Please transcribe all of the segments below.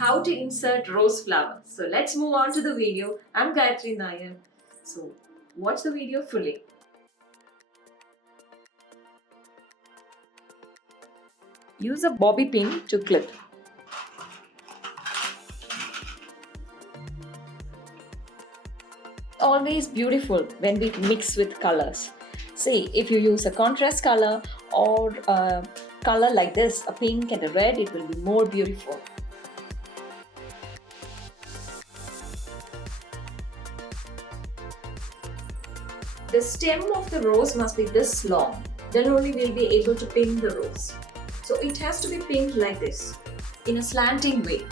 how to insert rose flower. So let's move on to the video. I'm Gayatri Nair. So watch the video fully. Use a bobby pin to clip. Always beautiful when we mix with colors. See, if you use a contrast color or a color like this, a pink and a red, it will be more beautiful. The stem of the rose must be this long. Then only we'll be able to pin the rose. So it has to be pinned like this, in a slanting way.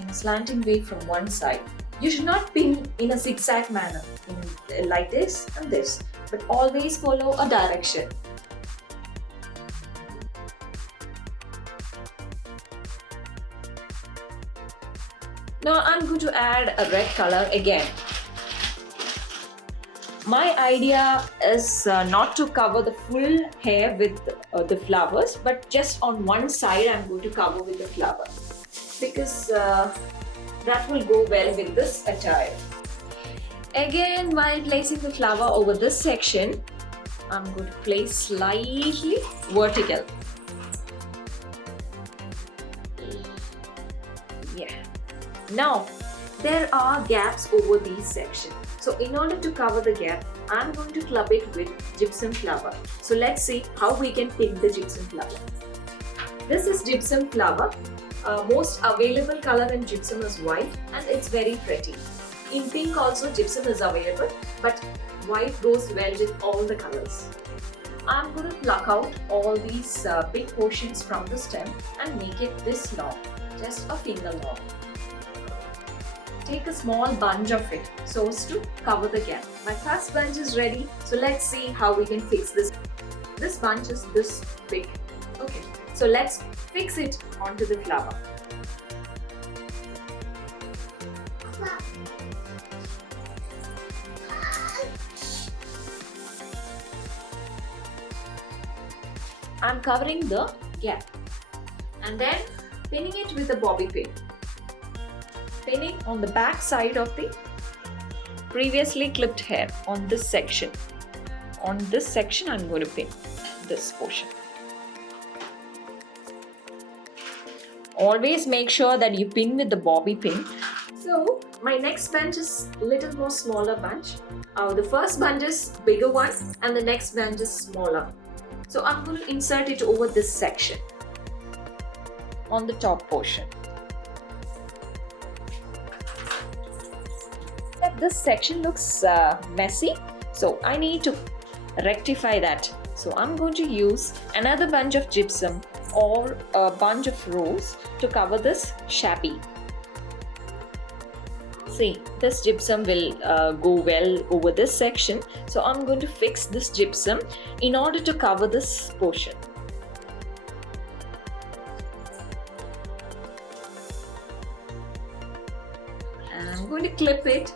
In a slanting way from one side. You should not pin in a zigzag manner, like this and this, but always follow a direction. Now I'm going to add a red color again. My idea is not to cover the full hair with the flowers, but just on one side I'm going to cover with the flower, because that will go well with this attire. Again, while placing the flower over this section, I'm going to place slightly vertical. Yeah. Now, there are gaps over these sections. So in order to cover the gap, I'm going to club it with gypsum flower. So let's see how we can pin the gypsum flower. This is gypsum flower. Most available color in gypsum is white and it's very pretty. In pink also gypsum is available, but white goes well with all the colors. I'm going to pluck out all these big portions from the stem and make it this long, just a finger long. Take a small bunch of it so as to cover the gap. My first bunch is ready, so let's see how we can fix this. This bunch is this big. Okay, so let's fix it onto the flower. I'm covering the gap and then pinning it with a bobby pin. Pinning on the back side of the previously clipped hair on this section. On this section, I'm going to pin this portion. Always make sure that you pin with the bobby pin. So my next bunch is a little more smaller bunch. The first bunch is bigger one and the next bunch is smaller. So I'm going to insert it over this section on the top portion. This section looks messy, so I need to rectify that. So I'm going to use another bunch of gypsum or a bunch of rose to cover this shabby. See, this gypsum will go well over this section, so I'm going to fix this gypsum in order to cover this portion. And I'm going to clip it.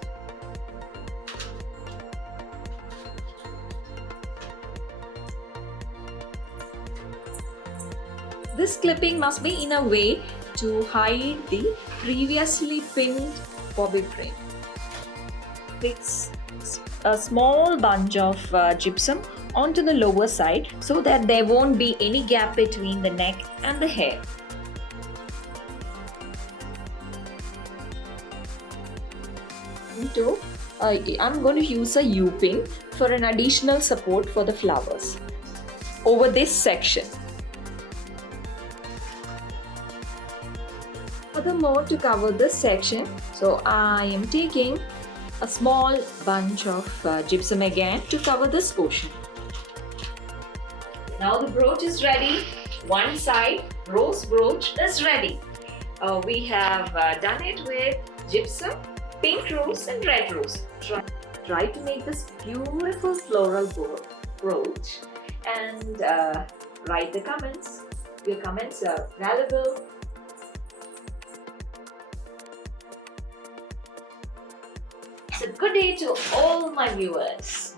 This clipping must be in a way to hide the previously pinned bobby pin. Fix a small bunch of gypsum onto the lower side so that there won't be any gap between the neck and the hair. I'm going to use a U-pin for an additional support for the flowers over this section. Furthermore, to cover this section, so I am taking a small bunch of gypsum again to cover this portion. Now the brooch is ready. One side rose brooch is ready. We have done it with gypsum, pink rose and red rose. Try to make this beautiful floral brooch and write the comments. Your comments are valuable. So good day to all my viewers.